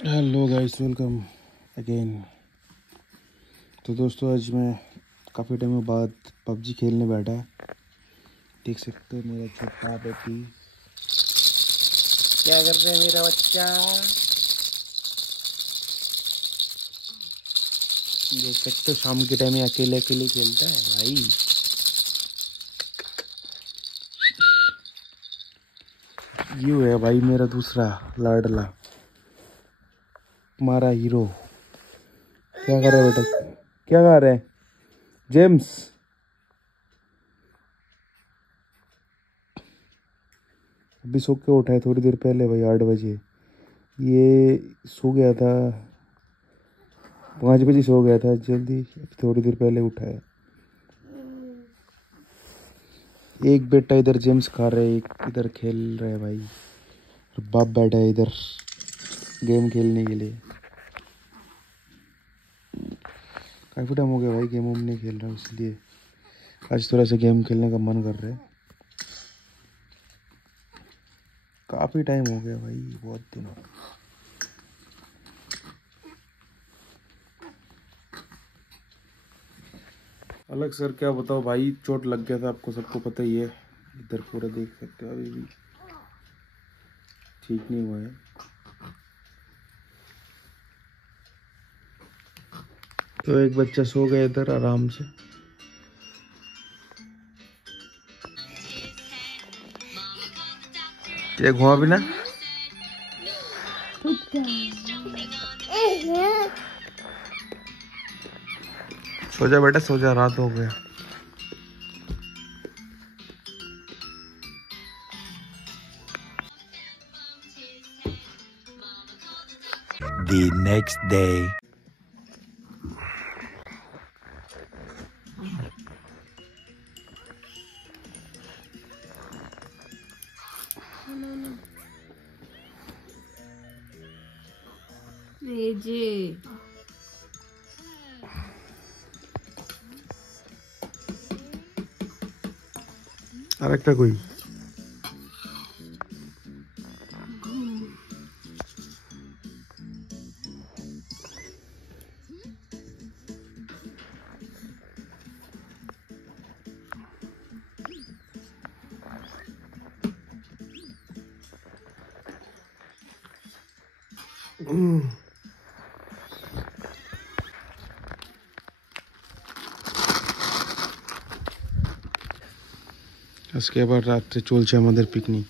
Hello guys, welcome again. तो दोस्तों, आज मैं काफ़ी टाइम बाद पबजी खेलने बैठा। देख सकते हो मेरा छोटा बेटी क्या कर रहे हैं। मेरा बच्चा देख सकते हो, शाम के टाइम में अकेले अकेले खेलता है भाई। यू है भाई मेरा दूसरा लाडला, हमारा हीरो। क्या कर रहे हैं बेटा, क्या कर रहे हैं जेम्स? अभी सो के उठा है थोड़ी देर पहले भाई, 8 बजे। ये सो गया था, 5 बजे सो गया था जल्दी, थोड़ी देर पहले उठा है। एक बेटा इधर जेम्स खा रहे, एक इधर खेल रहे भाई, और बाप बैठा है इधर गेम खेलने के लिए। काफ़ी टाइम हो गया भाई गेम नहीं खेल रहा हूँ, इसलिए आज थोड़ा सा गेम खेलने का मन कर रहा है। काफ़ी टाइम हो गया भाई, बहुत दिनों। अलग सर क्या बताओ भाई, चोट लग गया था, आपको सबको पता ही है। इधर पूरा देख सकते हो, अभी भी ठीक नहीं हुआ है। तो एक बच्चा सो गया इधर आराम से। ये घुमा भी ना, सो जा बेटा सो जा, रात हो गया। The next day. जी আরেকটা কই? আজকে আবার রাত্রে চলছে আমাদের পিকনিক।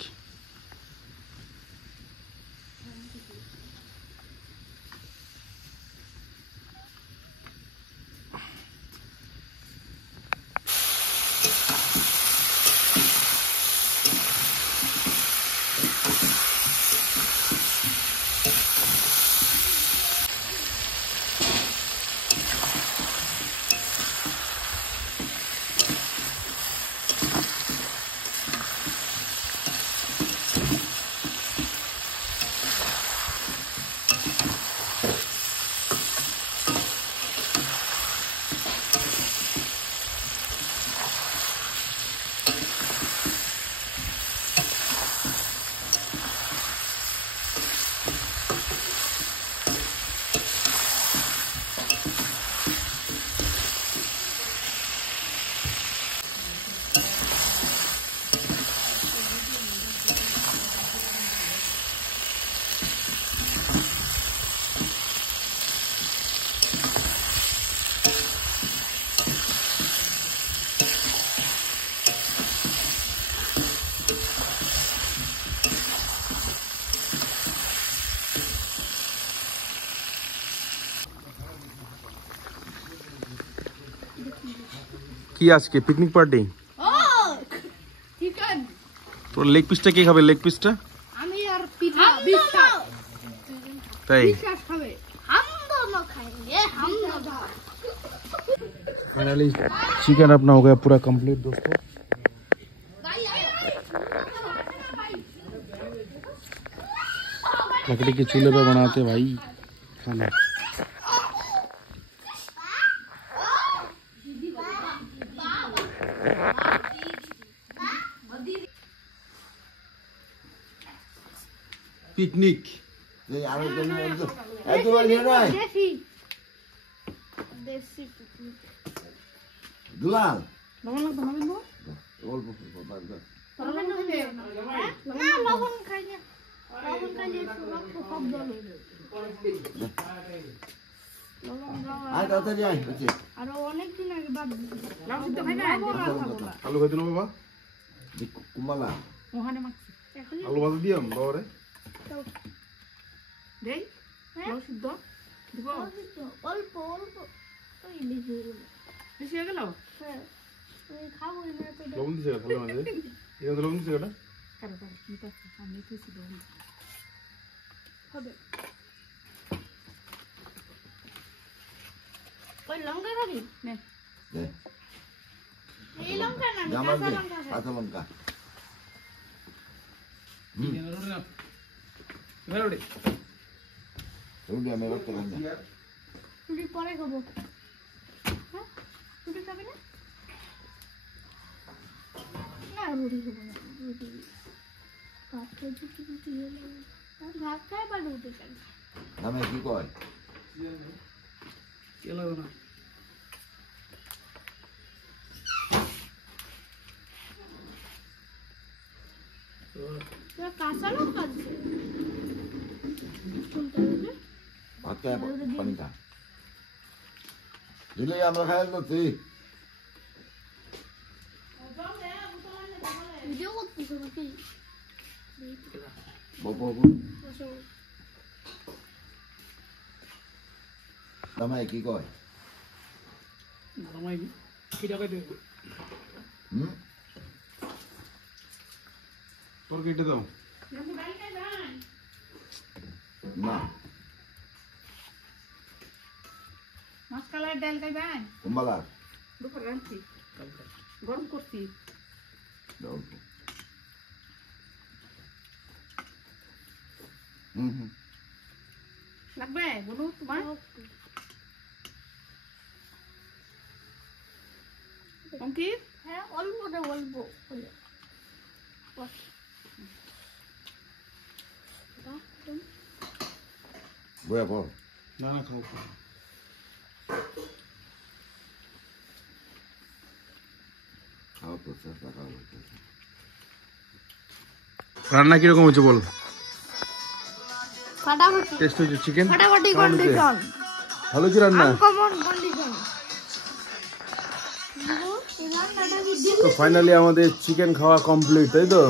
কি আজকে পিকনিক পার্টি? চিকেন। তোর লেগ পিসটা কে খাবে? লেগ পিসটা আমি আর পিঠা বিশ্বাস। তাই বিশ্বাস খাবে। हम दोनों खाएंगे, हम दोनों। फाइनली चिकन अपना हो गया पूरा कंप्लीट दोस्तों। लकड़ी के चूल्हे पे बनाते भाई खाना। पिकनिक তুই আরো জন্য এত বলি নাই দেশি দেশি টুকরো দুলাল লবণ লাগবে না বিন্দু অল্প বাদ দাও না লবণ খাই না লবণ খাইলে রক্ত সব দলে লবণ দেওয়া আয় তাড়াতাড়ি আয় হচ্ছে আরো অনেক দিন আগে বাদ দিয়েছি লাউ সিদ্ধ খাইবে আলু খাইতে না বাবা কুমালা ওখানে মাখছি এখনই আলু ভাজা দিয়াম বাবারে দাও। দেই হ্যাঁ? লাউ সিদ্ধ দিব অল্প অল্প ওই বেশি হয়ে গেল বেশি হয়ে গেল হ্যাঁ ওই খাবো না তো লবণ দিছে ভালো মানে এটা তো লবণ দিছে এটা কারো কারো নিতে আসছি আমি খুশি দেবো হবে ওই লঙ্কা খাবি নে দে এই লঙ্কা না আমি জামাল কাঁচা দে লঙ্কা খাই কাঁচা লঙ্কা রুটি আমি এবার করলাম না রুটি পরে খাবো হ্যাঁ রুটি খাবি না না রুটি খাবো না রুটি ভাত খাইছি কি রুটি হলো ভাত খাই বা রুটি খাই নামে কি কয় কাঁচা লঙ্কা দিছে কোনটা দিছে ভাত খায় পানি খা দিলে আমরা খাই করছি ভিডিও করতেছো নাকি বপু বসো নামে কি কয় আমায় কি টাকা দেব হুম তোর কেটে দাও না মাছ কালার ডাল খাইবেন কুমালা দুপুর রাঁধছি গরম করছি লাগবে বলু তোমার অঙ্কিত হ্যাঁ অল্পটা অল্প হলে বয়া পর না না খাও খাওয়া প্রচার টাকা রান্না কিরকম হচ্ছে বল ফাটাফাটি টেস্ট হচ্ছে চিকেন ফাটাফাটি কন্ডিশন ভালো কি রান্না আনকমন কন্ডিশন এই রান্নাটা কি তো ফাইনালি আমাদের চিকেন খাওয়া কমপ্লিট তাই তো